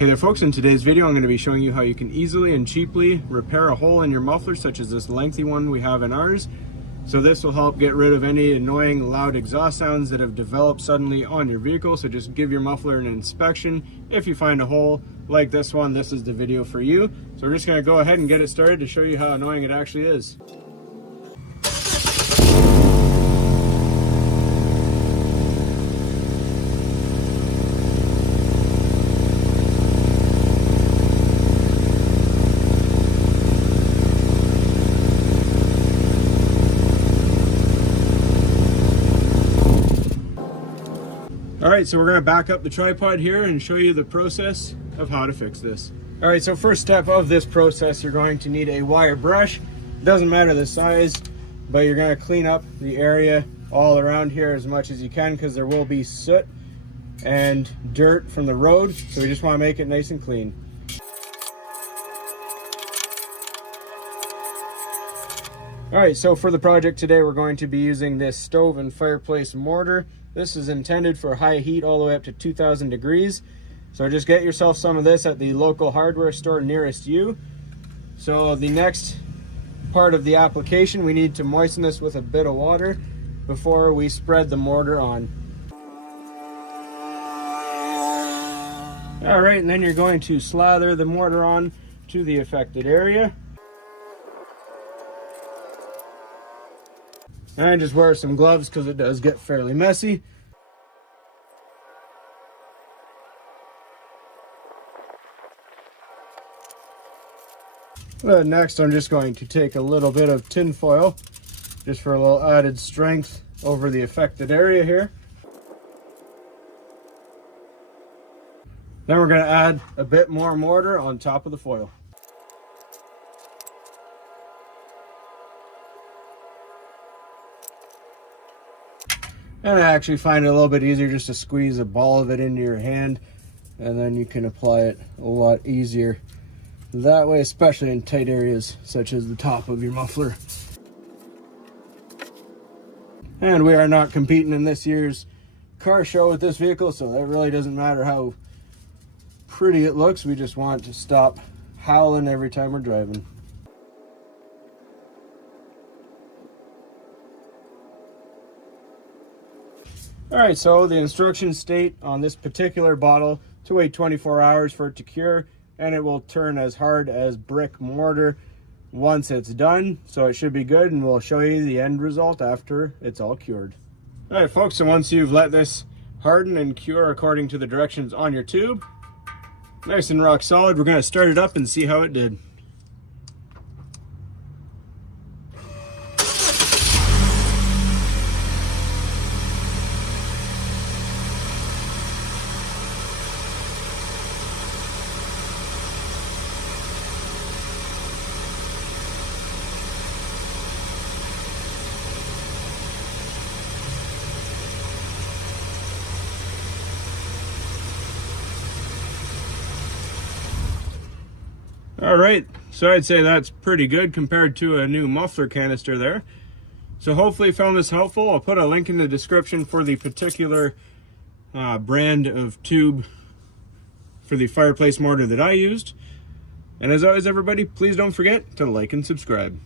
Hey there folks, in today's video I'm going to be showing you how you can easily and cheaply repair a hole in your muffler, such as this lengthy one we have in ours. So this will help get rid of any annoying loud exhaust sounds that have developed suddenly on your vehicle. So just give your muffler an inspection. If you find a hole like this one, this is the video for you. So we're just going to go ahead and get it started to show you how annoying it actually is. Alright, so we're going to back up the tripod here and show you the process of how to fix this. Alright, so first step of this process, you're going to need a wire brush. It doesn't matter the size, but you're going to clean up the area all around here as much as you can, because there will be soot and dirt from the road, so we just want to make it nice and clean. Alright, so for the project today, we're going to be using this stove and fireplace mortar. This is intended for high heat all the way up to 2000 degrees. So just get yourself some of this at the local hardware store nearest you. So the next part of the application, we need to moisten this with a bit of water before we spread the mortar on. Alright, and then you're going to slather the mortar on to the affected area. And just wear some gloves because it does get fairly messy. Next, I'm just going to take a little bit of tin foil just for a little added strength over the affected area here. Then we're going to add a bit more mortar on top of the foil. And I actually find it a little bit easier just to squeeze a ball of it into your hand, and then you can apply it a lot easier that way, especially in tight areas such as the top of your muffler. And we are not competing in this year's car show with this vehicle, so that really doesn't matter how pretty it looks. We just want to stop howling every time we're driving. Alright, so the instructions state on this particular bottle to wait 24 hours for it to cure, and it will turn as hard as brick mortar once it's done. So it should be good, and we'll show you the end result after it's all cured. Alright folks, so once you've let this harden and cure according to the directions on your tube, nice and rock solid, we're going to start it up and see how it did. All right, so I'd say that's pretty good compared to a new muffler canister there. So hopefully you found this helpful. I'll put a link in the description for the particular brand of tube for the fireplace mortar that I used. And as always, everybody, please don't forget to like and subscribe.